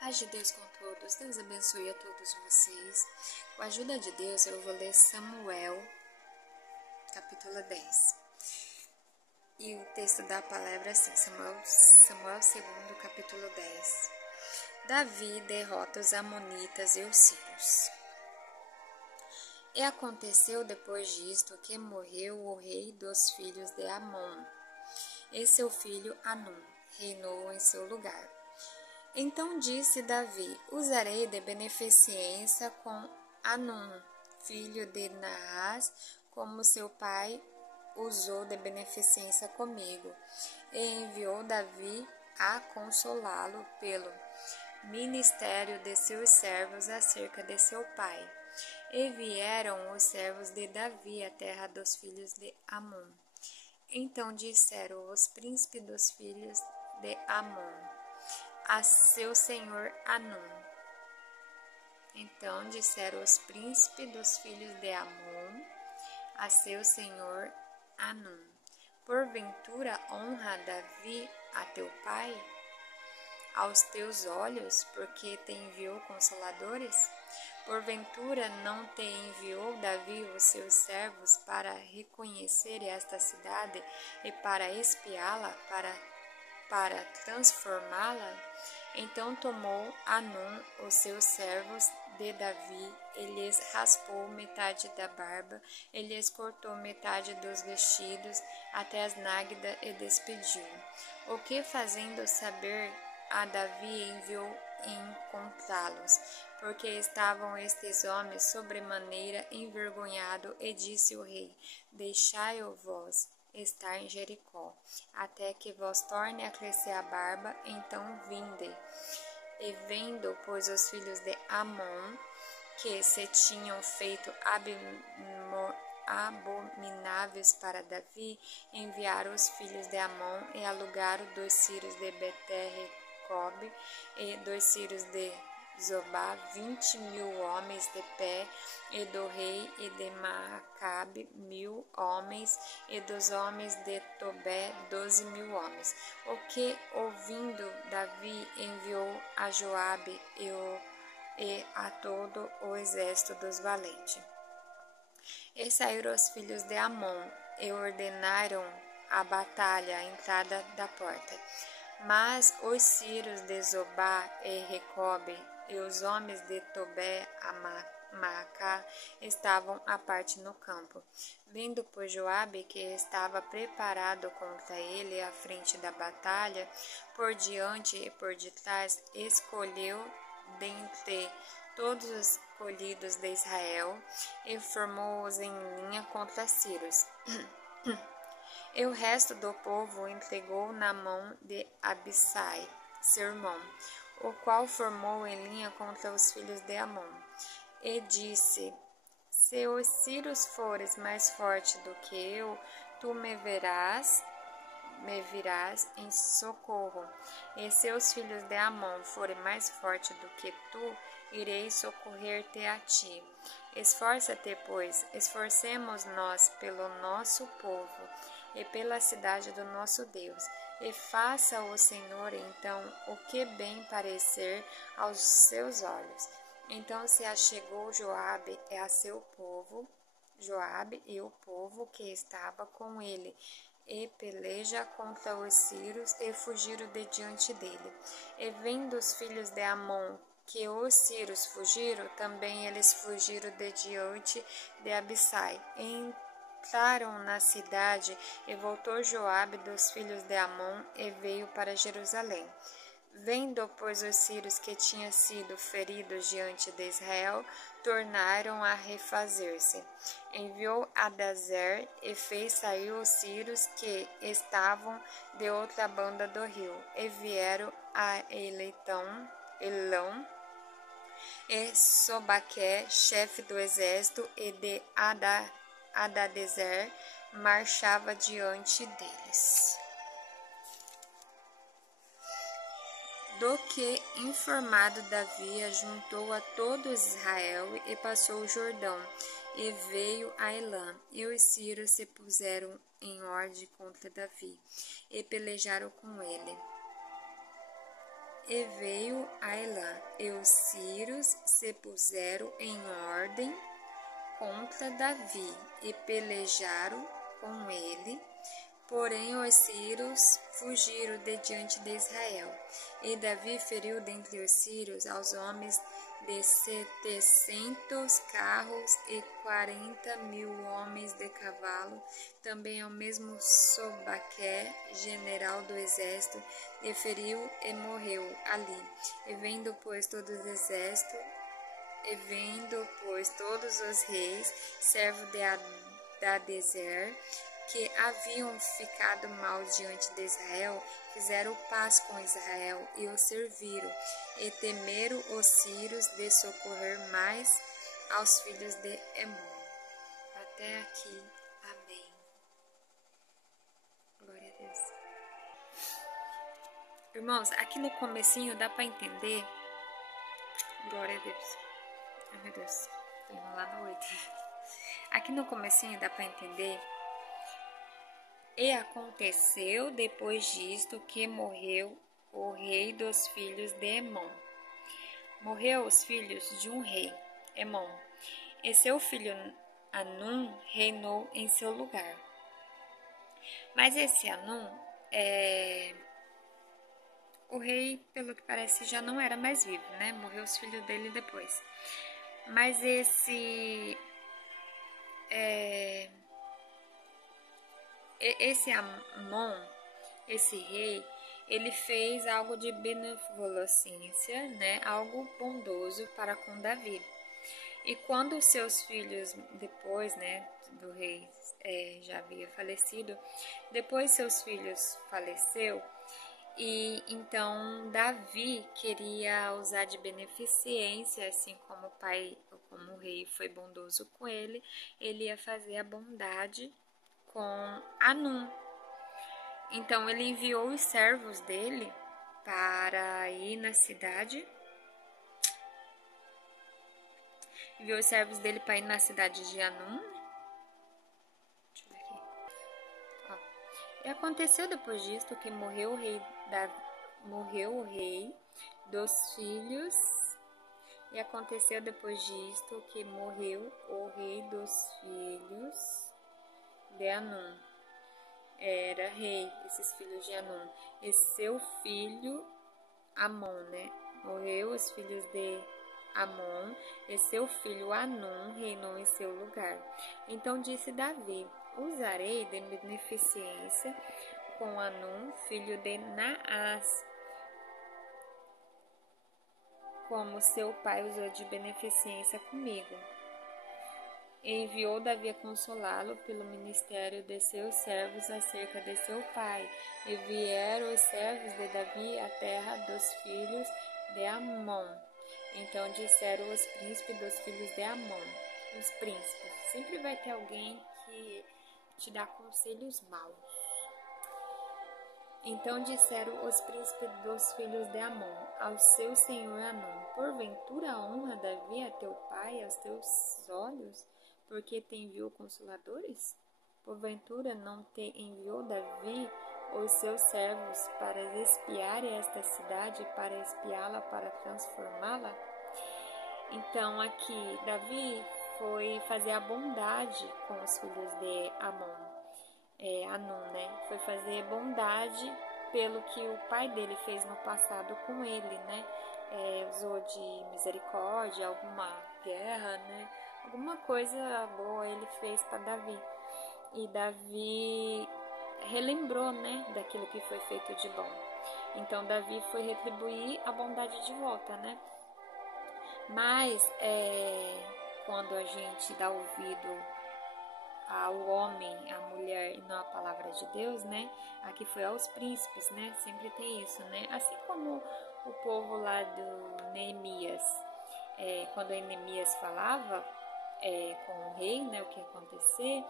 Paz de Deus com todos, Deus abençoe a todos vocês. Com a ajuda de Deus, eu vou ler Samuel, capítulo 10. E o texto da palavra é assim, Samuel 2, capítulo 10. Davi derrota os amonitas e os sírios. E aconteceu depois disto que morreu o rei dos filhos de Amon, e seu filho Anum reinou em seu lugar. Então disse Davi: usarei de beneficência com Anum, filho de Naás, como seu pai usou de beneficência comigo. E enviou Davi a consolá-lo pelo ministério de seus servos acerca de seu pai. E vieram os servos de Davi à terra dos filhos de Amon. Então disseram os príncipes dos filhos de Amon a seu senhor Anum. Então disseram os príncipes dos filhos de Amon a seu senhor Anum: porventura honra Davi a teu pai aos teus olhos, porque te enviou consoladores? Porventura não te enviou Davi os seus servos para reconhecer esta cidade e para espiá-la, para transformá-la? Então tomou Anum os seus servos de Davi, e lhes raspou metade da barba, e lhes cortou metade dos vestidos até as náguedas e despediu. O que fazendo saber a Davi enviou encontrá-los, porque estavam estes homens sobremaneira envergonhados, e disse o rei: deixai-o vós estar em Jericó, até que vos torne a crescer a barba, então vinde. E vendo, pois, os filhos de Amon, que se tinham feito abomináveis para Davi, enviaram os filhos de Amon e alugaram 2 sírios de Beter-Recobe e 2 sírios de Zobá, 20.000 homens de pé, e do rei e de Maacabe 1.000 homens, e dos homens de Tobé 12.000 homens. O que, ouvindo, Davi enviou a Joabe e a todo o exército dos valentes. E saíram os filhos de Amon e ordenaram a batalha à entrada da porta. Mas os sírios de Zobá e Recobe e os homens de Tobé a Maacá estavam à parte no campo. Vendo, pois, Joabe que estava preparado contra ele à frente da batalha, por diante e por detrás, escolheu dentre todos os escolhidos de Israel e formou-os em linha contra Sírios. E o resto do povo entregou na mão de Abissai, seu irmão, o qual formou em linha contra os filhos de Amon. E disse: se os sírios fores mais forte do que eu, tu me virás em socorro. E se os filhos de Amon forem mais fortes do que tu, irei socorrer-te a ti. Esforça-te, pois, esforcemos nós pelo nosso povo e pela cidade do nosso Deus, e faça o Senhor então o que bem parecer aos seus olhos. Então se achegou Joabe e o povo que estava com ele, e peleja contra os sírios, e fugiram de diante dele. E vendo os filhos de Amon que os sírios fugiram, também eles fugiram de diante de Abissai. Entraram na cidade, e voltou Joabe dos filhos de Amon, e veio para Jerusalém. Vendo, pois, os sírios que tinham sido feridos diante de Israel, tornaram a refazer-se. Enviou Adazer e fez sair os sírios que estavam de outra banda do rio, e vieram a Elão, e Sobaqué, chefe do exército, e de Adadezer, marchava diante deles. Do que, informado Davi, ajuntou a todo Israel e passou o Jordão, e veio a Elã. E os sírios se puseram em ordem contra Davi, e pelejaram com ele. e veio a Elã, e os sírios se puseram em ordem contra Davi, e pelejaram com ele. Porém, os sírios fugiram de diante de Israel. E Davi feriu dentre os sírios aos homens de 700 carros e 40.000 homens de cavalo. Também ao mesmo Sobaqué, general do exército, e feriu e morreu ali. E vendo, pois, todos os reis, servos de Hadadezer, que haviam ficado mal diante de Israel, fizeram paz com Israel e o serviram, e temeram os sírios de socorrer mais aos filhos de Emon. Até aqui, amém. Glória a Deus. Irmãos, aqui no comecinho dá para entender. Glória a Deus. Ai, meu Deus, tô indo lá no 8. Aqui no comecinho dá para entender. E aconteceu depois disto que morreu o rei dos filhos de Emon. Morreu os filhos de um rei, Emon, e seu filho Anum reinou em seu lugar. Mas esse Anum, o rei, pelo que parece, já não era mais vivo, né? Morreu os filhos dele depois. Mas esse Amon, esse rei, ele fez algo de benevolência, né? Algo bondoso para com Davi. E quando os seus filhos, depois, né, do rei já havia falecido, depois seus filhos faleceu, e então Davi queria usar de beneficência, assim como o pai, como o rei foi bondoso com ele ia fazer a bondade com Anum. Então ele enviou os servos dele para ir na cidade. Enviou os servos dele para ir na cidade de Anum. Deixa eu ver aqui. Ó. E aconteceu depois disto que morreu o rei dos filhos. E aconteceu depois disto que morreu o rei dos filhos de Anum. Era rei, esses filhos de Anum. E seu filho Amon, né? Morreu os filhos de Amon, e seu filho Anum reinou em seu lugar. Então disse Davi: usarei de beneficência com Anum, filho de Naás, como seu pai usou de beneficência comigo. E enviou Davi a consolá-lo pelo ministério de seus servos acerca de seu pai. E vieram os servos de Davi à terra dos filhos de Amon. Então disseram os príncipes dos filhos de Amon. Os príncipes. Sempre vai ter alguém que te dá conselhos maus. Então disseram os príncipes dos filhos de Amon ao seu senhor Anum: porventura honra Davi a teu pai aos teus olhos, porque te enviou consoladores? Porventura não te enviou Davi os seus servos para espiar esta cidade, para espiá-la, para transformá-la? Então aqui Davi foi fazer a bondade com os filhos de Anum, né? Foi fazer bondade pelo que o pai dele fez no passado com ele, né? Usou de misericórdia, alguma guerra, né? Alguma coisa boa ele fez para Davi. E Davi relembrou, né, daquilo que foi feito de bom. Então Davi foi retribuir a bondade de volta, né? Mas quando a gente dá ouvido ao homem, à mulher e não à palavra de Deus, né? Aqui foi aos príncipes, né? Sempre tem isso, né? Assim como o povo lá do Neemias, quando Neemias falava com o rei, né? O que ia acontecer,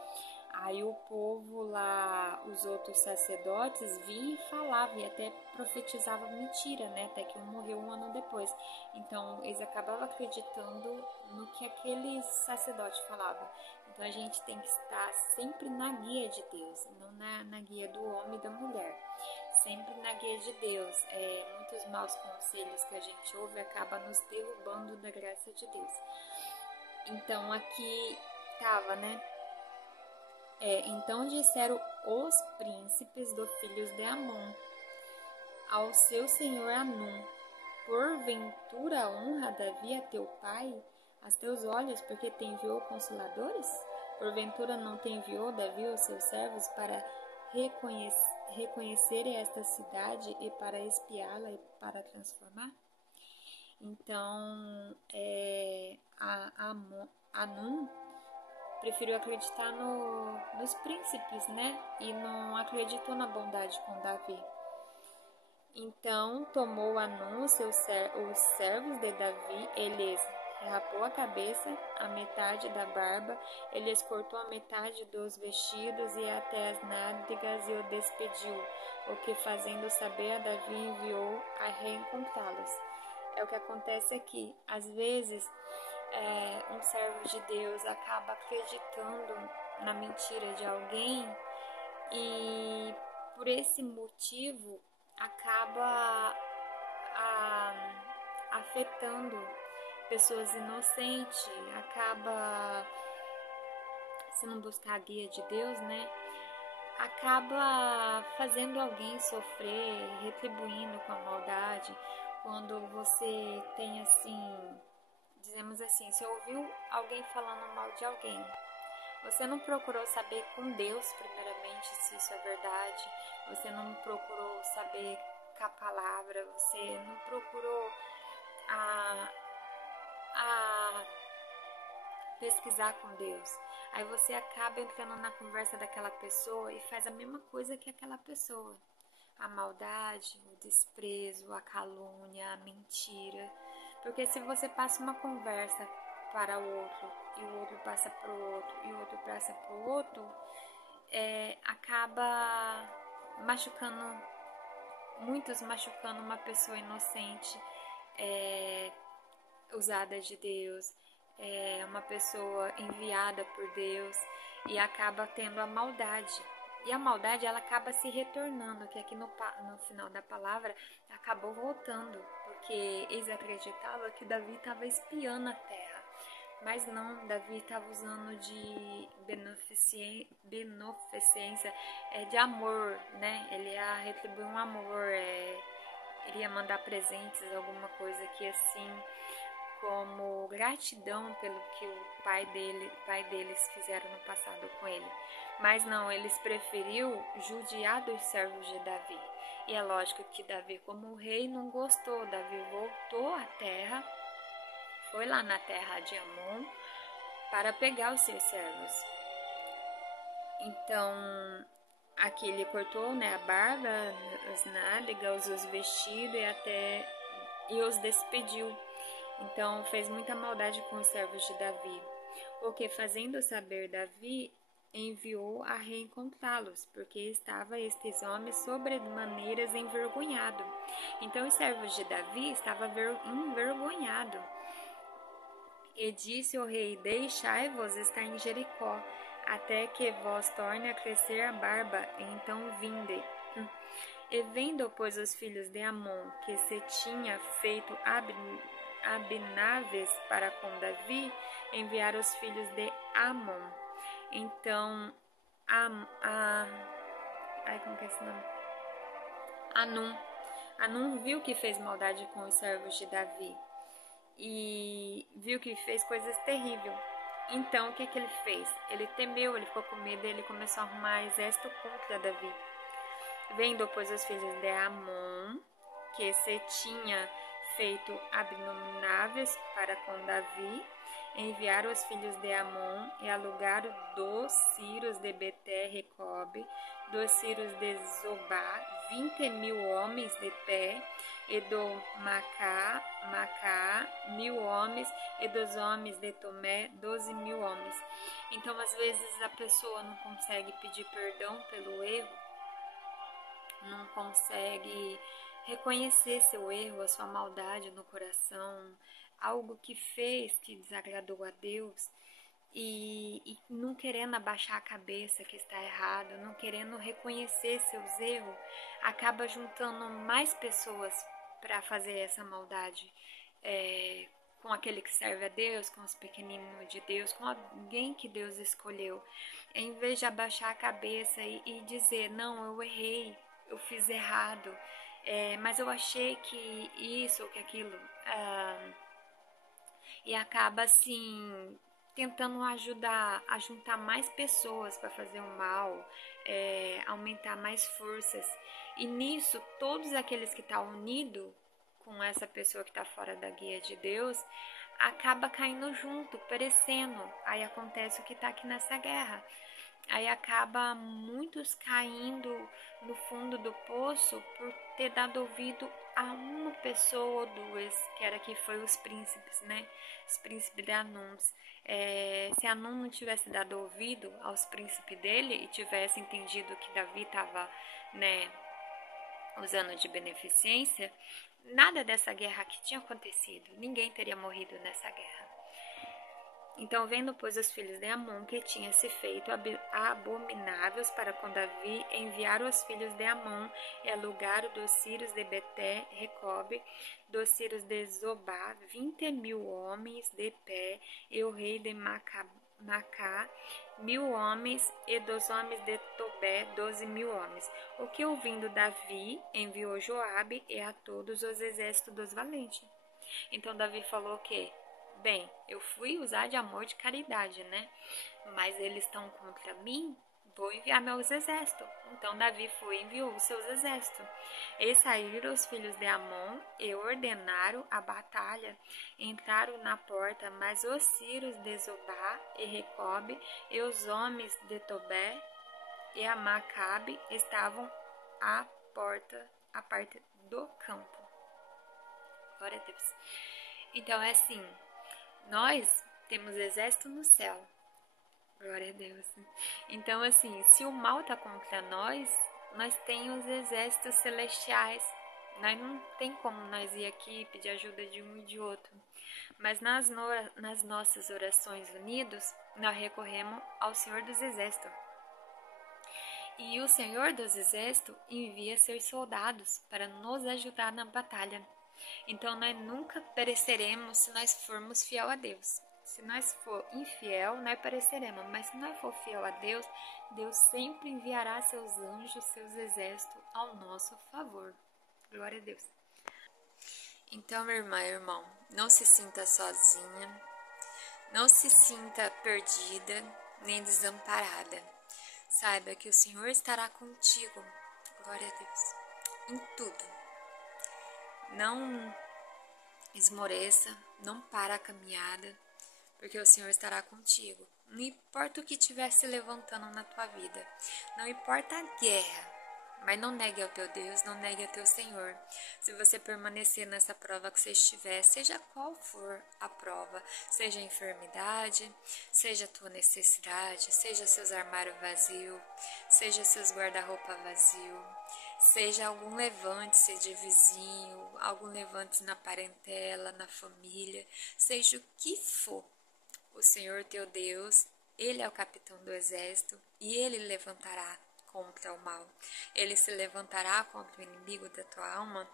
aí o povo lá, os outros sacerdotes vinham e falavam e até profetizavam mentira, né? Até que um morreu um ano depois. Então eles acabavam acreditando no que aquele sacerdote falava. Então a gente tem que estar sempre na guia de Deus, não na guia do homem e da mulher. sempre na guia de Deus. Muitos maus conselhos que a gente ouve acabam nos derrubando da graça de Deus. Então aqui estava, né? Então disseram os príncipes dos filhos de Amon ao seu senhor Anum: porventura honra Davi a teu pai aos teus olhos, porque te enviou consoladores? Porventura não te enviou Davi os seus servos para reconhecerem esta cidade e para espiá-la e para transformar? Então, Anum preferiu acreditar nos príncipes, né? E não acreditou na bondade com Davi. Então tomou Anum os servos de Davi, eles rapou a cabeça, a metade da barba, eles cortou a metade dos vestidos e até as nádegas e o despediu, o que fazendo saber a Davi enviou a reencontrá-los. É o que acontece aqui. Às vezes, um servo de Deus acaba acreditando na mentira de alguém e por esse motivo acaba afetando pessoas inocentes, acaba, se não buscar a guia de Deus, né? Acaba fazendo alguém sofrer, retribuindo com a maldade. Quando você tem assim, dizemos assim, você ouviu alguém falando mal de alguém, você não procurou saber com Deus primeiramente se isso é verdade, você não procurou saber com a palavra, você não procurou pesquisar com Deus. Aí você acaba entrando na conversa daquela pessoa e faz a mesma coisa que aquela pessoa. A maldade, o desprezo, a calúnia, a mentira. Porque se você passa uma conversa para o outro, e o outro passa para o outro, e o outro passa para o outro, acaba machucando uma pessoa inocente, usada de Deus, uma pessoa enviada por Deus, e acaba tendo a maldade. E a maldade, ela acaba se retornando, que aqui no final da palavra acabou voltando, porque eles acreditavam que Davi estava espiando a terra, mas não, Davi estava usando de beneficência, de amor, né? Ele ia retribuir um amor, ele ia mandar presentes, alguma coisa que assim, como gratidão pelo que o pai deles fizeram no passado com ele. Mas não, eles preferiu judiar dos servos de Davi. E é lógico que Davi, como rei, não gostou. Davi voltou à terra, foi lá na terra de Amon para pegar os seus servos. Então, aqui ele cortou, né, a barba, as nádegas, os vestidos e os despediu. Então fez muita maldade com os servos de Davi, o que fazendo saber Davi, enviou a reencontrá-los, porque estava estes homens sobremaneiras envergonhados. Então os servos de Davi estavam envergonhados. E disse o rei: deixai-vos estar em Jericó, até que vos torne a crescer a barba, então vinde. E vendo, pois, os filhos de Amon, que se tinha feito abináveis para com Davi, enviaram os filhos de Amon. Então, como que é esse nome? Anum viu que fez maldade com os servos de Davi e viu que fez coisas terríveis. Então, o que ele fez? Ele temeu, ele ficou com medo, ele começou a arrumar exército contra Davi. Vendo, pois, os filhos de Amon, que se tinha feito abomináveis para com Davi, enviaram os filhos de Amon e alugaram dos Círios de Beter-Recobe, dos Círios de Zobá, 20.000 homens de pé, e do Macá 1.000 homens, e dos homens de Tomé 12.000 homens. Então, às vezes, a pessoa não consegue pedir perdão pelo erro, não consegue reconhecer seu erro, a sua maldade no coração, algo que fez que desagradou a Deus, e não querendo abaixar a cabeça que está errado, não querendo reconhecer seus erros, acaba juntando mais pessoas para fazer essa maldade. Com aquele que serve a Deus, com os pequeninos de Deus, com alguém que Deus escolheu. Em vez de abaixar a cabeça e dizer, não, eu errei, eu fiz errado, mas eu achei que isso ou que aquilo, e acaba assim tentando ajudar a juntar mais pessoas para fazer o mal, aumentar mais forças. E nisso, todos aqueles que estão unidos com essa pessoa que está fora da guia de Deus, acaba caindo junto, perecendo. Aí acontece o que está aqui nessa guerra. Aí acaba muitos caindo no fundo do poço por ter dado ouvido a uma pessoa ou duas, que era que foi os príncipes, né? Os príncipes de Anums. Se Anum não tivesse dado ouvido aos príncipes dele e tivesse entendido que Davi estava, né, usando de beneficência, nada dessa guerra que tinha acontecido. Ninguém teria morrido nessa guerra. Então, vendo, pois, os filhos de Amon que tinha se feito abomináveis para com Davi, enviaram os filhos de Amon e alugaram dos sírios de Beté, Recobe, dos sírios de Zobá, 20.000 homens de pé, e o rei de Macá, 1.000 homens, e dos homens de Tobé, 12.000 homens. O que, ouvindo Davi, enviou Joabe e a todos os exércitos dos valentes. Então, Davi falou que, bem, eu fui usar de amor de caridade, né? Mas eles estão contra mim, vou enviar meus exércitos. Então Davi foi e enviou os seus exércitos. E saíram os filhos de Amon e ordenaram a batalha. Entraram na porta, mas os sírios de Zobá e Recobe e os homens de Tobé e a Macabe estavam à porta, à parte do campo. Glória a Deus. Então é assim, nós temos exército no céu. Glória a Deus. Então, assim, se o mal está contra nós temos os exércitos celestiais. Nós não tem como nós ir aqui pedir ajuda de um e de outro. Mas nas nossas orações unidas, nós recorremos ao Senhor dos Exércitos. E o Senhor dos Exércitos envia seus soldados para nos ajudar na batalha. Então, nós nunca pereceremos se nós formos fiel a Deus. Se nós for infiel, nós pereceremos. Mas se nós for fiel a Deus, Deus sempre enviará seus anjos, seus exércitos ao nosso favor. Glória a Deus. Então, minha irmã, irmão, não se sinta sozinha, não se sinta perdida nem desamparada. Saiba que o Senhor estará contigo. Glória a Deus. Em tudo. Não esmoreça, não para a caminhada, porque o Senhor estará contigo. Não importa o que estiver se levantando na tua vida, não importa a guerra, mas não negue ao teu Deus, não negue ao teu Senhor. Se você permanecer nessa prova que você estiver, seja qual for a prova, seja a enfermidade, seja a tua necessidade, seja seus armários vazios, seja seus guarda-roupa vazios, seja algum levante-se de vizinho, algum levante-se na parentela, na família, seja o que for, o Senhor teu Deus, Ele é o capitão do exército e Ele levantará contra o mal. Ele se levantará contra o inimigo da tua alma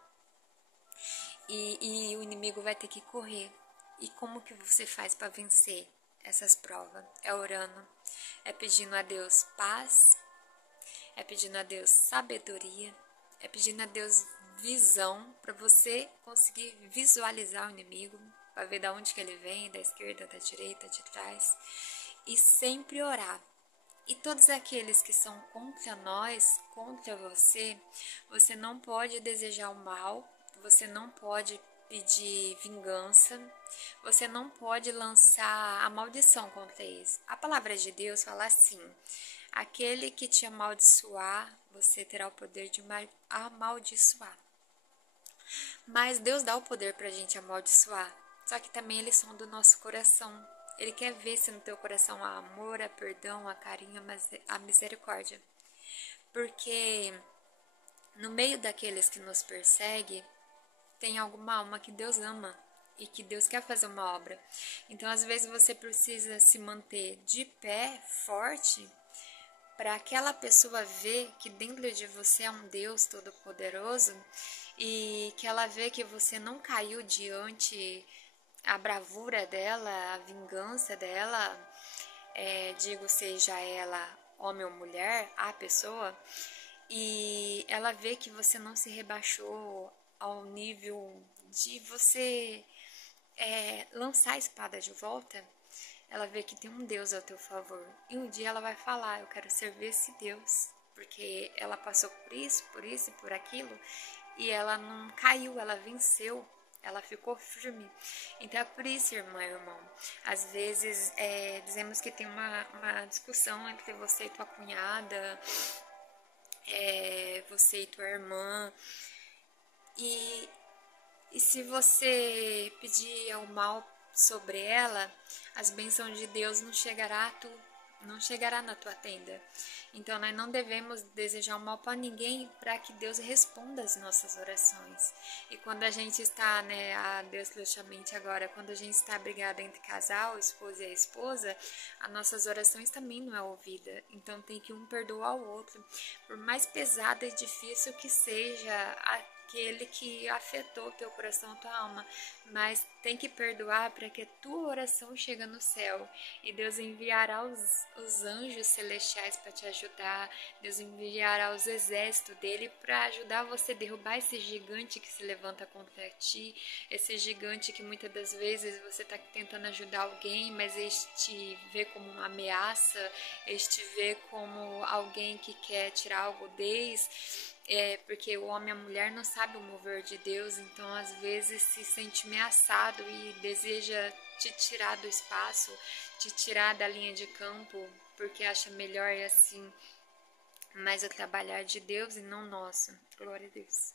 e o inimigo vai ter que correr. E como que você faz para vencer essas provas? É orando, é pedindo a Deus paz, é pedindo a Deus sabedoria, é pedindo a Deus visão para você conseguir visualizar o inimigo, para ver de onde que ele vem, da esquerda, da direita, de trás, e sempre orar. E todos aqueles que são contra nós, contra você, você não pode desejar o mal, você não pode pedir vingança, você não pode lançar a maldição contra eles. A palavra de Deus fala assim: aquele que te amaldiçoar, você terá o poder de amaldiçoar. Mas Deus dá o poder para a gente amaldiçoar, só que também eles são do nosso coração. Ele quer ver se no teu coração há amor, há perdão, há carinho, há misericórdia. Porque no meio daqueles que nos perseguem, tem alguma alma que Deus ama. e que Deus quer fazer uma obra. Então, às vezes, você precisa se manter de pé, forte, para aquela pessoa ver que dentro de você é um Deus todo-poderoso e que ela vê que você não caiu diante a bravura dela, a vingança dela, digo, seja ela homem ou mulher, a pessoa, e ela vê que você não se rebaixou ao nível de você lançar a espada de volta. Ela vê que tem um Deus ao teu favor. E um dia ela vai falar, eu quero servir esse Deus. Porque ela passou por isso e por aquilo. E ela não caiu, ela venceu. Ela ficou firme. Então é por isso, irmã e irmão. Às vezes dizemos que tem uma discussão entre você e tua cunhada, você e tua irmã. E se você pedir ao mal sobre ela, as bênçãos de Deus não chegará na tua tenda. Então nós não devemos desejar o mal para ninguém, para que Deus responda as nossas orações. E quando a gente está, a Deus luxamente agora, quando a gente está brigada entre casal, esposa e a esposa, as nossas orações também não é ouvida. Então tem que um perdoar o outro, por mais pesado e difícil que seja aquele que afetou teu coração, tua alma, mas tem que perdoar para que a tua oração chegue no céu e Deus enviará os anjos celestiais para te ajudar, Deus enviará os exércitos dele para ajudar você a derrubar esse gigante que se levanta contra ti, esse gigante que muitas das vezes você está tentando ajudar alguém, mas ele te vê como uma ameaça, ele te vê como alguém que quer tirar algo deles. Porque o homem e a mulher não sabem o mover de Deus, então às vezes se sente ameaçado e deseja te tirar do espaço, te tirar da linha de campo, porque acha melhor assim, mas o trabalhar de Deus e não nosso. Glória a Deus.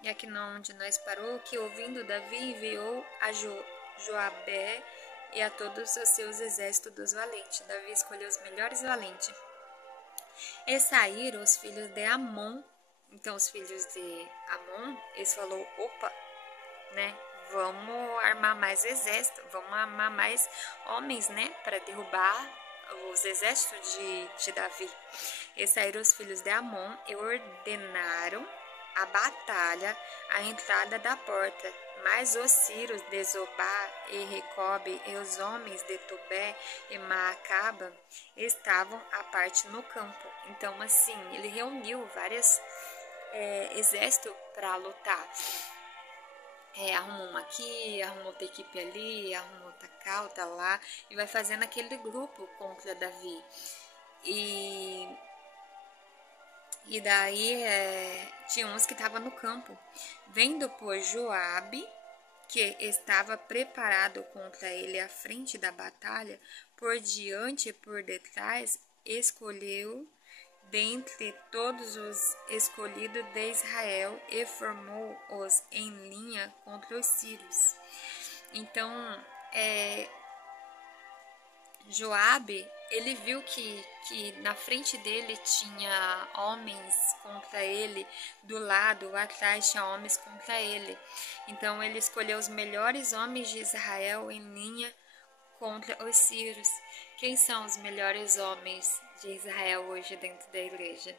E aqui onde nós parou, que ouvindo Davi enviou a Joabé e a todos os seus exércitos dos valentes. Davi escolheu os melhores valentes. E saíram os filhos de Amon. Então os filhos de Amon, eles falaram, opa, vamos armar mais exército, vamos armar mais homens, para derrubar os exércitos de Davi. E saíram os filhos de Amon e ordenaram a batalha à entrada da porta. Mas os sírios de Zobá e Recobe e os homens de Tobé e Maacaba estavam à parte no campo. Então, assim, ele reuniu vários exércitos para lutar. Arrumou um aqui, arrumou outra equipe ali, arrumou outra cá, outra lá, e vai fazendo aquele grupo contra Davi. E daí tinha uns que estavam no campo. Vendo, pois, Joabe, que estava preparado contra ele à frente da batalha, por diante e por detrás, escolheu dentre todos os escolhidos de Israel e formou-os em linha contra os sírios. Então, Joabe, ele viu que na frente dele tinha homens contra ele, do lado, atrás tinha homens contra ele. Então ele escolheu os melhores homens de Israel em linha contra os sírios. Quem são os melhores homens de Israel hoje dentro da igreja?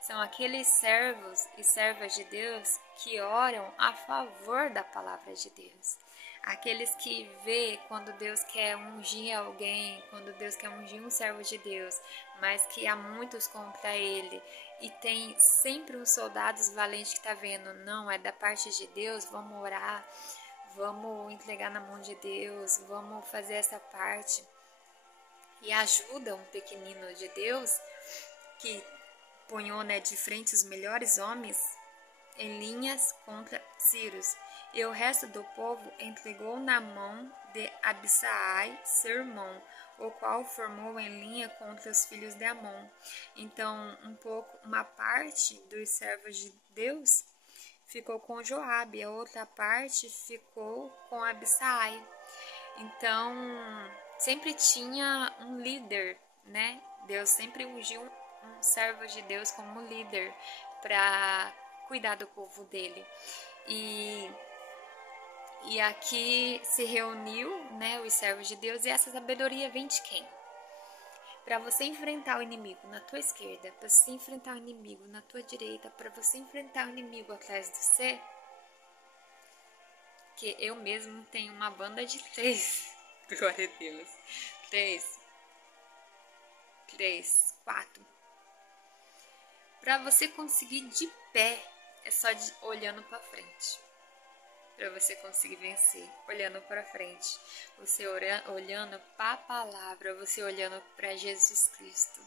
São aqueles servos e servas de Deus que oram a favor da palavra de Deus. Aqueles que vê quando Deus quer ungir alguém, quando Deus quer ungir um servo de Deus, mas que há muitos contra ele. E tem sempre uns soldados valentes que está vendo, não, é da parte de Deus, vamos orar, vamos entregar na mão de Deus, vamos fazer essa parte. E ajuda um pequenino de Deus que ponhou de frente os melhores homens em linhas contra sírios. E o resto do povo entregou na mão de Abisai, seu irmão, o qual formou em linha contra os filhos de Amon. Então, uma parte dos servos de Deus ficou com Joabe, a outra parte ficou com Abisai. Então, sempre tinha um líder, Deus sempre ungiu um servo de Deus como líder para cuidar do povo dele. E aqui se reuniu, né, os servos de Deus, e essa sabedoria vem de quem? Para você enfrentar o inimigo na tua esquerda, para você enfrentar o inimigo na tua direita, para você enfrentar o inimigo atrás de você, que eu mesmo tenho uma banda de 3. Glória a Deus. 3, 4. Para você conseguir de pé, é só olhando para frente. Para você conseguir vencer, olhando para frente, você olhando para a palavra, você olhando para Jesus Cristo.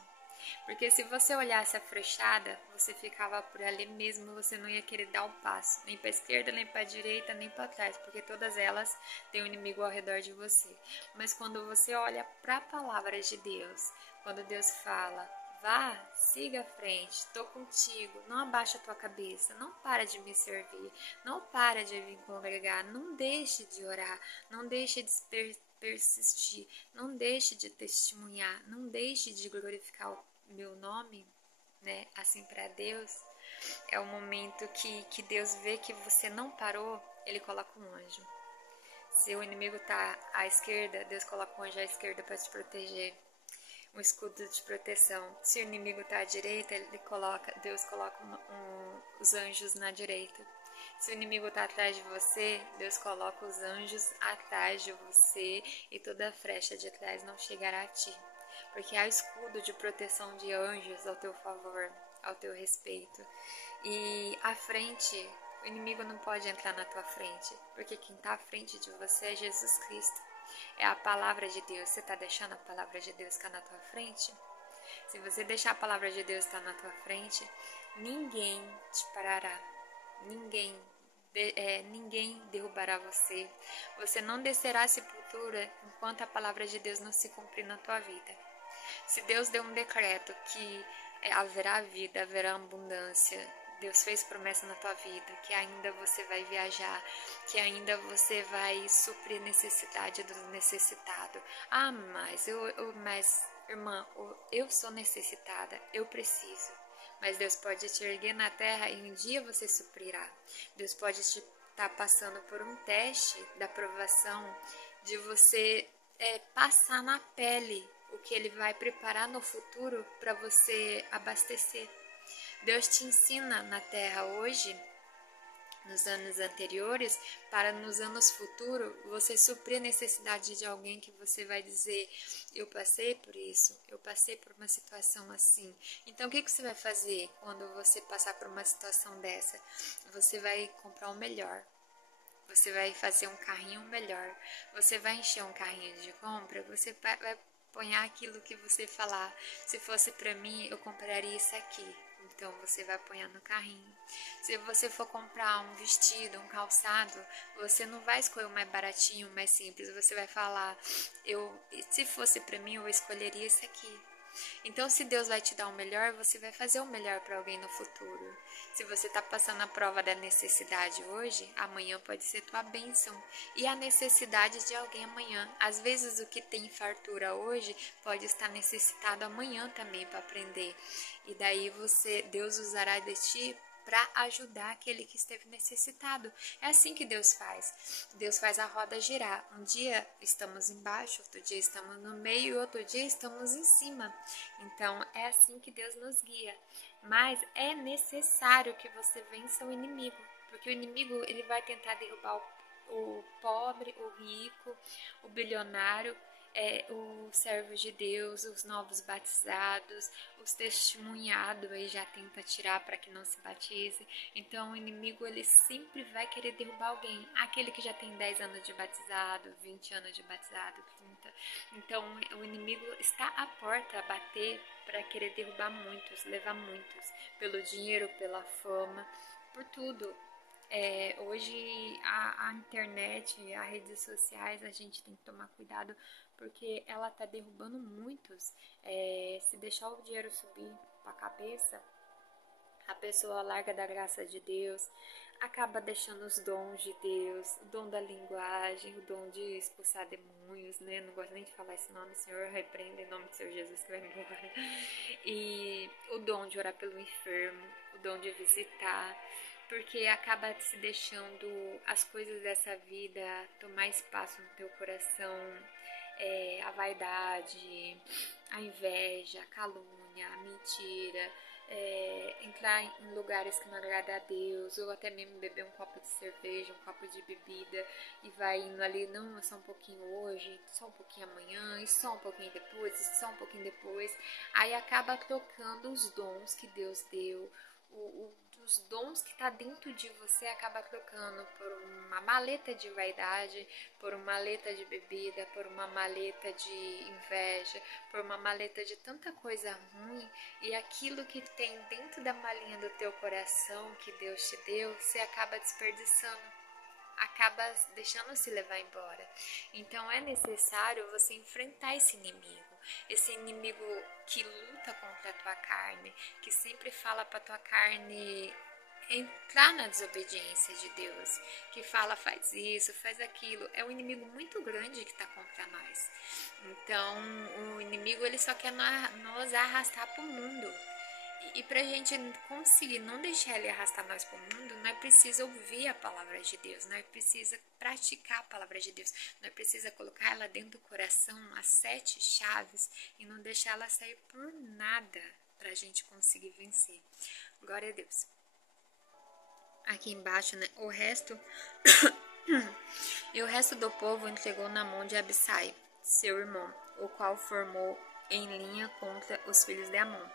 Porque se você olhasse a flechada, você ficava por ali mesmo, você não ia querer dar o passo, nem para a esquerda, nem para a direita, nem para trás, porque todas elas têm um inimigo ao redor de você. Mas quando você olha para a palavra de Deus, quando Deus fala: vá, siga à frente, estou contigo, não abaixa a tua cabeça, não para de me servir, não para de vir congregar, não deixe de orar, não deixe de persistir, não deixe de testemunhar, não deixe de glorificar o meu nome, né, assim para Deus. É o momento que Deus vê que você não parou, Ele coloca um anjo. Se o inimigo está à esquerda, Deus coloca um anjo à esquerda para te proteger, um escudo de proteção. Se o inimigo está à direita, Deus coloca os anjos na direita. Se o inimigo está atrás de você, Deus coloca os anjos atrás de você e toda a flecha de trás não chegará a ti. Porque há escudo de proteção de anjos ao teu favor, ao teu respeito. E à frente, o inimigo não pode entrar na tua frente, porque quem está à frente de você é Jesus Cristo. É a palavra de Deus. Você está deixando a palavra de Deus estar na tua frente? Se você deixar a palavra de Deus estar na tua frente, ninguém te parará. Ninguém derrubará você. Você não descerá à sepultura enquanto a palavra de Deus não se cumprir na tua vida. Se Deus deu um decreto que haverá vida, haverá abundância, Deus fez promessa na tua vida, que ainda você vai viajar, que ainda você vai suprir a necessidade do necessitado. Ah, mas irmã, eu sou necessitada, eu preciso. Mas Deus pode te erguer na terra e um dia você suprirá. Deus pode te estar passando por um teste da provação de você passar na pele o que Ele vai preparar no futuro para você abastecer. Deus te ensina na terra hoje, nos anos anteriores, para nos anos futuros você suprir a necessidade de alguém que você vai dizer: eu passei por isso, eu passei por uma situação assim. Então o que você vai fazer quando você passar por uma situação dessa? Você vai comprar o melhor. Você vai fazer um carrinho melhor. Você vai encher um carrinho de compra. Você vai pôr aquilo que você falar. Se fosse para mim, eu compraria isso aqui. Então você vai apanhar no carrinho. Se você for comprar um vestido, um calçado, você não vai escolher o mais baratinho, o mais simples. Você vai falar: se fosse para mim, eu escolheria esse aqui. Então, se Deus vai te dar o melhor, você vai fazer o melhor para alguém no futuro. Se você está passando a prova da necessidade hoje, amanhã pode ser tua bênção. E a necessidade de alguém amanhã. Às vezes, o que tem fartura hoje pode estar necessitado amanhã também para aprender. E daí Deus usará de ti para ajudar aquele que esteve necessitado. É assim que Deus faz. Deus faz a roda girar. Um dia estamos embaixo, outro dia estamos no meio e outro dia estamos em cima. Então é assim que Deus nos guia. Mas é necessário que você vença o inimigo, porque o inimigo ele vai tentar derrubar o pobre, o rico, o bilionário, os servos de Deus, os novos batizados, os testemunhados aí já tenta tirar para que não se batize. Então o inimigo ele sempre vai querer derrubar alguém, aquele que já tem 10 anos de batizado, 20 anos de batizado, 30. Então o inimigo está à porta a bater para querer derrubar muitos, levar muitos, pelo dinheiro, pela fama, por tudo. Hoje a internet, as redes sociais, a gente tem que tomar cuidado porque ela tá derrubando muitos. Se deixar o dinheiro subir para a cabeça, a pessoa larga da graça de Deus, acaba deixando os dons de Deus, o dom da linguagem, o dom de expulsar demônios, né? Não gosto nem de falar esse nome, Senhor, repreenda em nome do Senhor Jesus que vai me embora. E o dom de orar pelo enfermo, o dom de visitar. porque acaba se deixando as coisas dessa vida tomar espaço no teu coração, a vaidade, a inveja, a calúnia, a mentira, entrar em lugares que não agradam a Deus, ou até mesmo beber um copo de cerveja, um copo de bebida, e vai indo ali, não, só um pouquinho hoje, só um pouquinho amanhã, e só um pouquinho depois, e só um pouquinho depois, aí acaba trocando os dons que Deus deu, os dons que está dentro de você acaba trocando por uma maleta de vaidade, por uma maleta de bebida, por uma maleta de inveja, por uma maleta de tanta coisa ruim, e aquilo que tem dentro da malinha do teu coração que Deus te deu, você acaba desperdiçando, acaba deixando se levar embora. Então é necessário você enfrentar esse inimigo que luta contra a tua carne, que sempre fala para tua carne entrar na desobediência de Deus, que fala faz isso, faz aquilo. É um inimigo muito grande que está contra nós. Então o inimigo ele só quer nos arrastar para o mundo. E para a gente conseguir não deixar ele arrastar nós para o mundo, nós precisamos ouvir a palavra de Deus, nós precisamos praticar a palavra de Deus, nós precisamos colocar ela dentro do coração, as 7 chaves, e não deixar ela sair por nada para a gente conseguir vencer. Glória a Deus. Aqui embaixo, né, o resto e o resto do povo entregou na mão de Abissai, seu irmão, o qual formou em linha contra os filhos de Amon.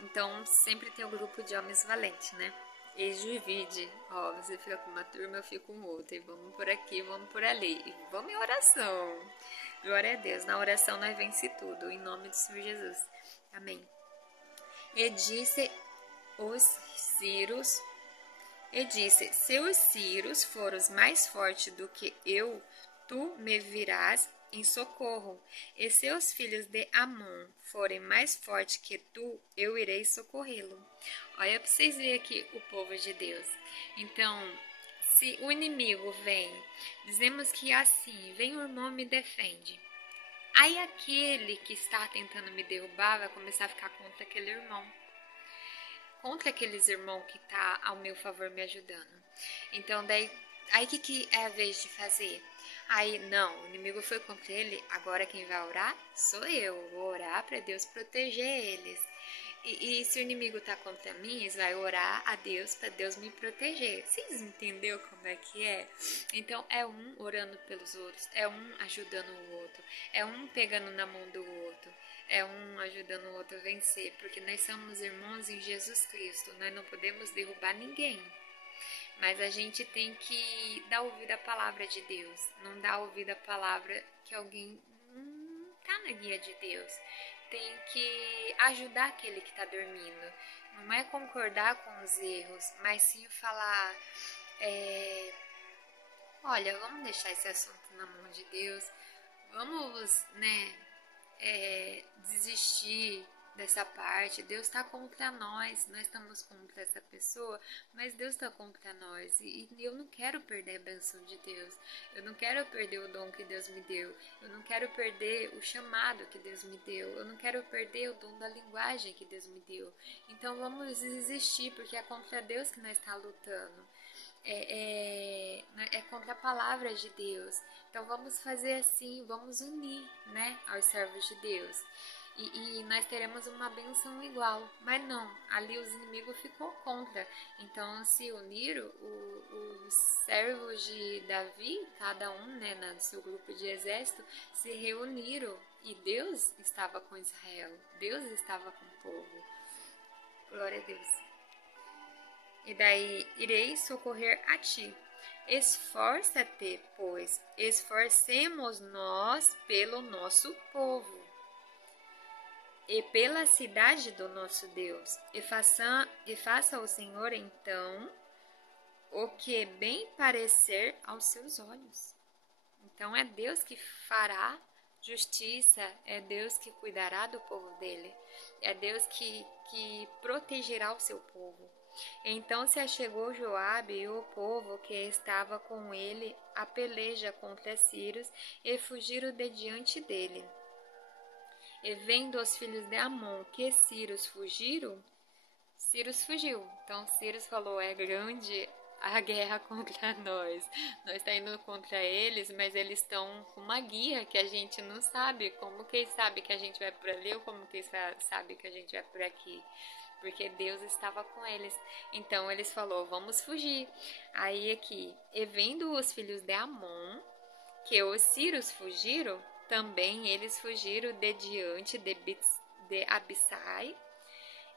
Então, sempre tem um grupo de homens valentes, né? Eles dividem. Ó, você fica com uma turma, eu fico com outra. E vamos por aqui, vamos por ali. E vamos em oração. Glória a Deus. Na oração nós vence tudo. Em nome do Senhor Jesus. Amém. E disse se os círios forem mais fortes do que eu, tu me virás em socorro, e seus filhos de Amon forem mais fortes que tu, eu irei socorrê-lo. Olha para vocês verem aqui o povo de Deus. Então, se o inimigo vem, dizemos que assim, vem o irmão me defende. Aí aquele que está tentando me derrubar vai começar a ficar contra aquele irmão. Contra aqueles irmãos que tá ao meu favor me ajudando. Então, daí, aí que é a vez de fazer? Aí, não, o inimigo foi contra ele, agora quem vai orar sou eu. Vou orar para Deus proteger eles. E se o inimigo tá contra mim, eles vai orar a Deus para Deus me proteger. Vocês entenderam como é que é? Então, é um orando pelos outros, é um ajudando o outro, é um pegando na mão do outro, é um ajudando o outro a vencer, porque nós somos irmãos em Jesus Cristo, nós não podemos derrubar ninguém. Mas a gente tem que dar ouvido à palavra de Deus, não dar ouvido à palavra que alguém não está na guia de Deus. Tem que ajudar aquele que está dormindo. Não é concordar com os erros, mas sim falar, olha, vamos deixar esse assunto na mão de Deus, vamos, desistir dessa parte. Deus está contra nós estamos contra essa pessoa, mas Deus está contra nós, e eu não quero perder a bênção de Deus, eu não quero perder o dom que Deus me deu, eu não quero perder o chamado que Deus me deu, eu não quero perder o dom da linguagem que Deus me deu. Então vamos desistir, porque é contra Deus que nós estamos lutando, é contra a palavra de Deus. Então vamos fazer assim, vamos unir, aos servos de Deus. E nós teremos uma bênção igual. Mas não, ali os inimigos ficou contra. Então se uniram os servos de Davi, cada um, no seu grupo de exército, se reuniram. E Deus estava com Israel, Deus estava com o povo. Glória a Deus. E daí, irei socorrer a ti. Esforça-te, pois, esforcemos nós pelo nosso povo e pela cidade do nosso Deus, e faça o Senhor então o que bem parecer aos seus olhos. Então é Deus que fará justiça, é Deus que cuidará do povo dele, é Deus que protegerá o seu povo. Então se achegou Joabe e o povo que estava com ele a peleja contra Círios, e fugiram de diante dele. E vendo os filhos de Amon que Círios fugiram, Cyrus fugiu. Então Cyrus falou: é grande a guerra contra nós. Nós está indo contra eles, mas eles estão com uma guia que a gente não sabe. Como que eles sabem que a gente vai por ali ou como que eles sabem que a gente vai por aqui? Porque Deus estava com eles. Então eles falou: vamos fugir. Aí aqui, e vendo os filhos de Amon que os sírios fugiram, também eles fugiram de diante de Abissai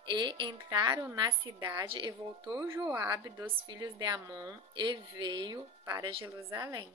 e entraram na cidade, e voltou Joabe dos filhos de Amon e veio para Jerusalém.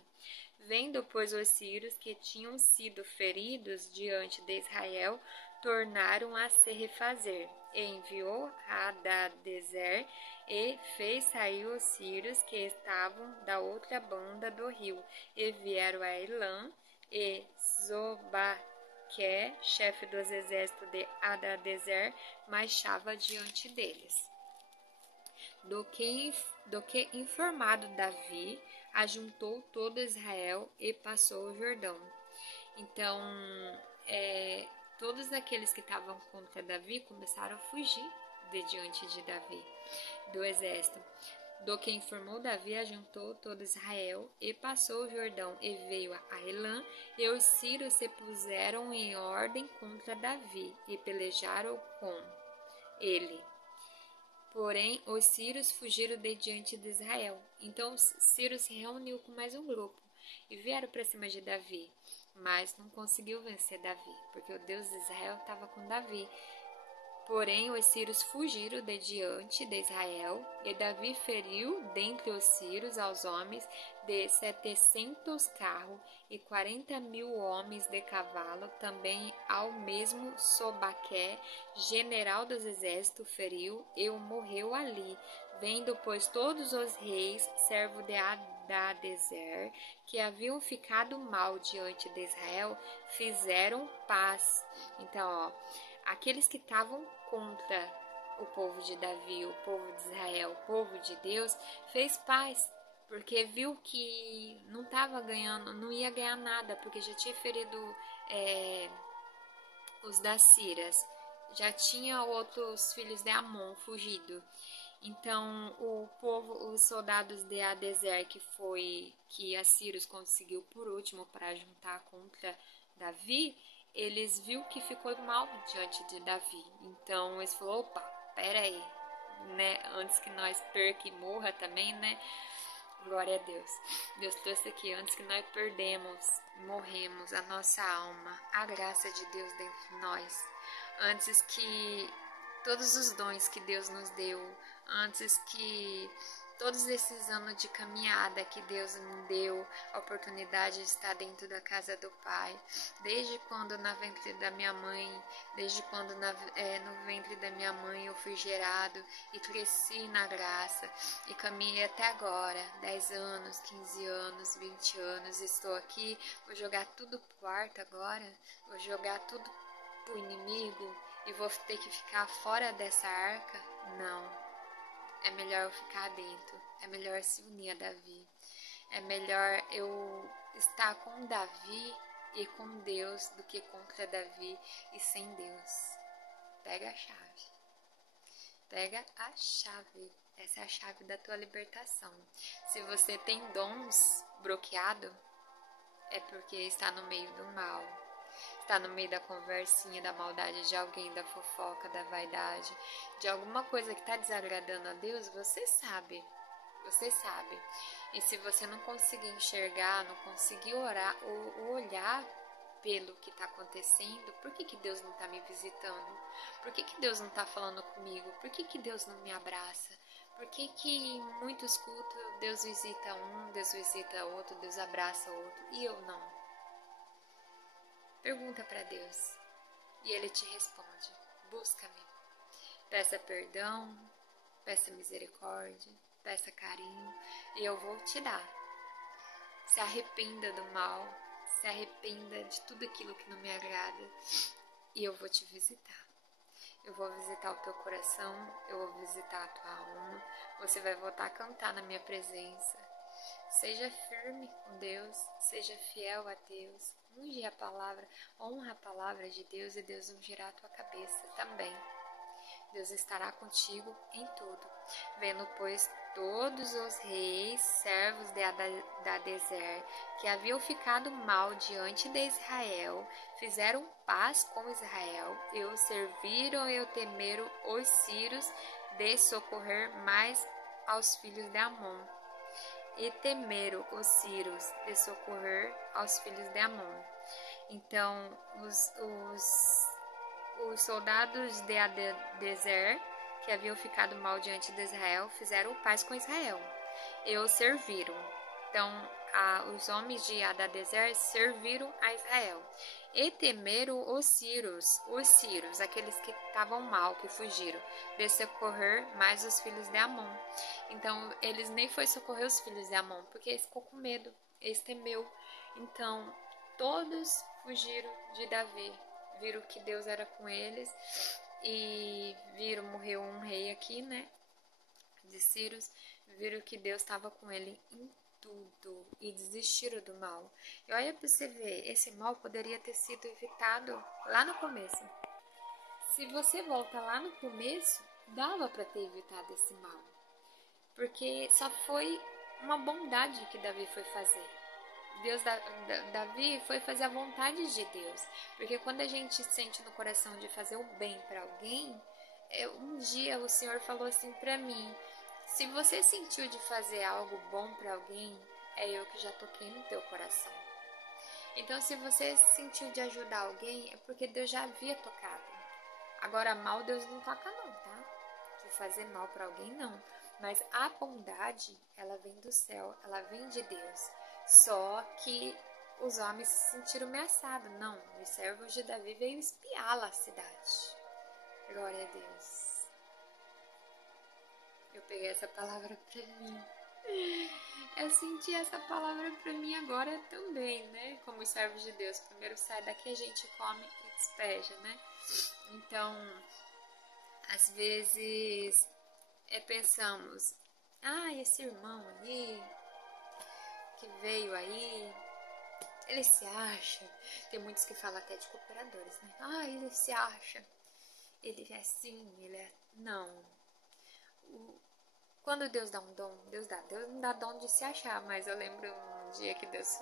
Vendo, pois, os sírios que tinham sido feridos diante de Israel, tornaram a se refazer. E enviou Hadadezer e fez sair os sírios que estavam da outra banda do rio, e vieram a Elã, e Zobaque, chefe dos exércitos de Hadadezer, marchava diante deles. Do que informado Davi, ajuntou todo Israel e passou o Jordão. Então, todos aqueles que estavam contra Davi começaram a fugir de diante de Davi, do exército. Do que informou Davi, ajuntou todo Israel e passou o Jordão e veio a Elã, e os sírios se puseram em ordem contra Davi e pelejaram com ele. Porém, os sírios fugiram de diante de Israel. Então, os sírios se reuniu com mais um grupo e vieram para cima de Davi, mas não conseguiu vencer Davi, porque o Deus de Israel estava com Davi. Porém, os sírios fugiram de diante de Israel, e Davi feriu dentre os sírios aos homens de 700 carros e 40.000 homens de cavalo. Também ao mesmo Sobaque, general dos exércitos, feriu e morreu ali. Vendo, pois, todos os reis, servo de Hadadezer, que haviam ficado mal diante de Israel, fizeram paz. Então, aqueles que estavam contra o povo de Davi, o povo de Israel, o povo de Deus, fez paz, porque viu que não estava ganhando, não ia ganhar nada, porque já tinha ferido os da Sírias, já tinha outros filhos de Amon fugido. Então o povo, os soldados de Hadadezer, que Assírios conseguiu por último para juntar contra Davi, eles viu que ficou mal diante de Davi. Então eles falaram: opa, pera aí, né? Antes que nós perca e morra também, né? Glória a Deus. Deus trouxe aqui, antes que nós morremos a nossa alma, a graça de Deus dentro de nós. Antes que todos os dons que Deus nos deu, antes que todos esses anos de caminhada que Deus me deu, a oportunidade de estar dentro da casa do Pai, desde quando na ventre da minha mãe, desde quando no ventre da minha mãe eu fui gerado e cresci na graça e caminhei até agora, 10 anos, 15 anos, 20 anos, estou aqui, vou jogar tudo pro alto agora, vou jogar tudo pro inimigo e vou ter que ficar fora dessa arca? Não. É melhor eu ficar dentro, é melhor se unir a Davi, é melhor eu estar com Davi e com Deus do que contra Davi e sem Deus. Pega a chave, pega a chave, essa é a chave da tua libertação. Se você tem dons bloqueados, é porque está no meio do mal. Está no meio da conversinha, da maldade de alguém, da fofoca, da vaidade, de alguma coisa que está desagradando a Deus, você sabe. Você sabe. E se você não conseguir enxergar, não conseguir orar ou olhar pelo que está acontecendo, por que Deus não está me visitando? Por que Deus não está falando comigo? Por que Deus não me abraça? Por que em muitos cultos Deus visita um, Deus visita outro, Deus abraça outro e eu não? Pergunta para Deus e Ele te responde: busca-me, peça perdão, peça misericórdia, peça carinho e eu vou te dar. Se arrependa do mal, se arrependa de tudo aquilo que não me agrada e eu vou te visitar. Eu vou visitar o teu coração, eu vou visitar a tua alma, você vai voltar a cantar na minha presença. Seja firme com Deus, seja fiel a Deus, unge a palavra, honra a palavra de Deus e Deus ungirá a tua cabeça também. Deus estará contigo em tudo. Vendo, pois, todos os reis, servos de Hadadezer, que haviam ficado mal diante de Israel, fizeram paz com Israel, e o serviram e o temeram os sírios de socorrer mais aos filhos de Amon. E temeram os sírios de socorrer aos filhos de Amon. Então, os soldados de Hadadezer, que haviam ficado mal diante de Israel, fizeram paz com Israel e o serviram. Então, os homens de Hadadezer serviram a Israel e temeram os sírios, aqueles que estavam mal, que fugiram, de socorrer mais os filhos de Amon. Então, eles nem foi socorrer os filhos de Amon, porque eles ficou com medo, eles temeu. Então, todos fugiram de Davi, viram que Deus era com eles e viram, morreu um rei aqui, né, de Sírios, viram que Deus estava com ele em tudo e desistiram do mal. E olha para você ver, esse mal poderia ter sido evitado lá no começo. Se você volta lá no começo, dava para ter evitado esse mal, porque só foi uma bondade que Davi foi fazer. Davi foi fazer a vontade de Deus, porque quando a gente sente no coração de fazer o bem para alguém, um dia o Senhor falou assim para mim: se você sentiu de fazer algo bom para alguém, é eu que já toquei no teu coração. Então, se você sentiu de ajudar alguém, é porque Deus já havia tocado. Agora, mal Deus não toca não, tá? De fazer mal para alguém, não. Mas a bondade, ela vem do céu, ela vem de Deus. Só que os homens se sentiram ameaçados. Não, os servos de Davi veio espiá-la a cidade. Glória a Deus. Eu peguei essa palavra pra mim. Eu senti essa palavra pra mim agora também, né? Como os servos de Deus. Primeiro sai daqui, a gente come e despeja, né? Então, às vezes, pensamos: esse irmão aí, que veio aí, ele se acha. Tem muitos que falam até de cooperadores, né? Ele se acha. Ele é assim, ele é... Não. Quando Deus dá um dom, Deus não dá dom de se achar, mas eu lembro um dia que Deus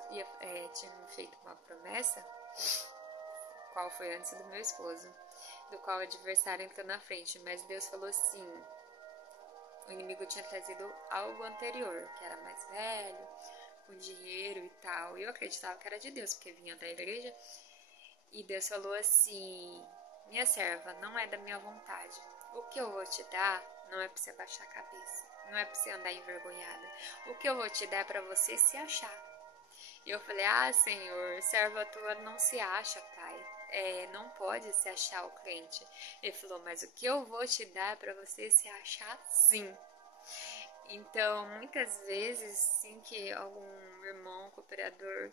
tinha me feito uma promessa, qual foi antes do meu esposo, do qual o adversário entrou na frente, mas Deus falou assim: o inimigo tinha trazido algo anterior, que era mais velho, com dinheiro e tal, e eu acreditava que era de Deus, porque vinha da igreja, e Deus falou assim: minha serva, não é da minha vontade, o que eu vou te dar não é para você baixar a cabeça, não é para você andar envergonhada, o que eu vou te dar é para você se achar. E eu falei: Senhor, serva tua não se acha, pai, não pode se achar o crente. Ele falou: mas o que eu vou te dar é para você se achar sim. Então, muitas vezes, sim, que algum irmão cooperador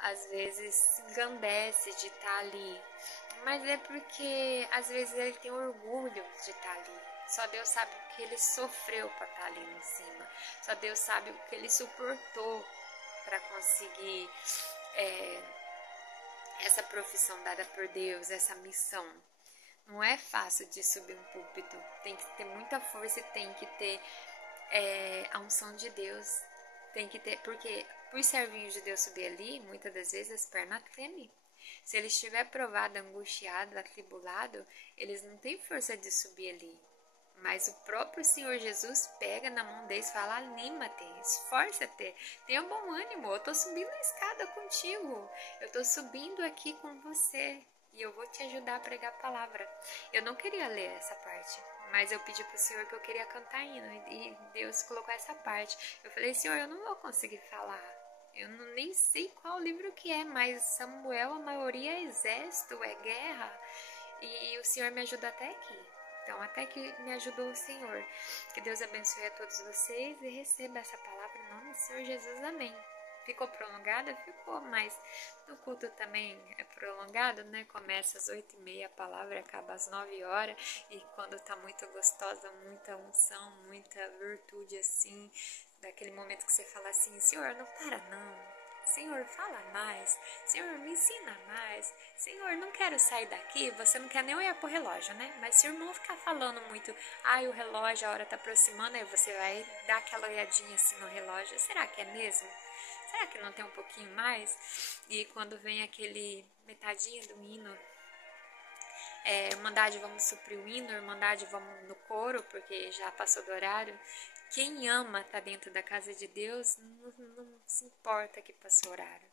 às vezes se engrandece de estar ali, mas é porque às vezes ele tem orgulho de estar ali. Só Deus sabe o que ele sofreu para estar ali em cima. Só Deus sabe o que ele suportou para conseguir essa profissão dada por Deus, essa missão. Não é fácil de subir um púlpito. Tem que ter muita força e tem que ter a unção de Deus. Tem que ter, porque os servinhos de Deus subir ali, muitas das vezes as pernas tremem. Se ele estiver provado, angustiado, atribulado, eles não têm força de subir ali. Mas o próprio Senhor Jesus pega na mão deles e fala: anima-te, esforça-te, tenha bom ânimo, eu estou subindo a escada contigo, eu estou subindo aqui com você e eu vou te ajudar a pregar a palavra. Eu não queria ler essa parte, mas eu pedi para o Senhor que eu queria cantar hino e Deus colocou essa parte. Eu falei: Senhor, eu não vou conseguir falar. Eu nem sei qual livro que é, mas Samuel, a maioria é exército, é guerra. E o Senhor me ajuda até aqui. Então, até que me ajudou o Senhor. Que Deus abençoe a todos vocês e receba essa palavra em nome do Senhor Jesus. Amém. Ficou prolongada? Ficou, mas no culto também é prolongado, né? Começa às 8h30 a palavra, acaba às 9h. E quando tá muito gostosa, muita unção, muita virtude assim, daquele momento que você fala assim: Senhor, não para não. Senhor, fala mais. Senhor, me ensina mais. Senhor, não quero sair daqui. Você não quer nem olhar pro relógio, né? Mas se o irmão ficar falando muito, ai, o relógio, a hora tá aproximando, aí você vai dar aquela olhadinha assim no relógio. Será que é mesmo? Será que não tem um pouquinho mais? E quando vem aquele metadinha do hino, Irmandade, vamos suprir o hino, Irmandade, vamos no coro, porque já passou do horário. Quem ama tá dentro da casa de Deus, não se importa que passou o horário.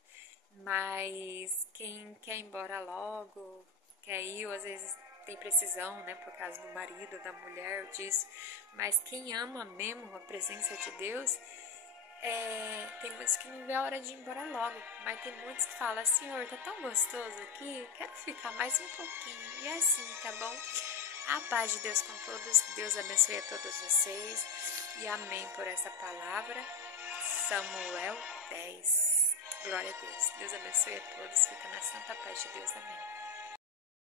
Mas quem quer ir embora logo, quer ir, ou às vezes tem precisão, né, por causa do marido, da mulher, disso. Mas quem ama mesmo a presença de Deus, tem muitos que não vê a hora de ir embora logo, mas tem muitos que falam, Senhor, tá tão gostoso aqui, quero ficar mais um pouquinho. E é assim, tá bom? A paz de Deus com todos, Deus abençoe a todos vocês e amém por essa palavra. Samuel 10. Glória a Deus. Deus abençoe a todos, fica na santa paz de Deus, amém.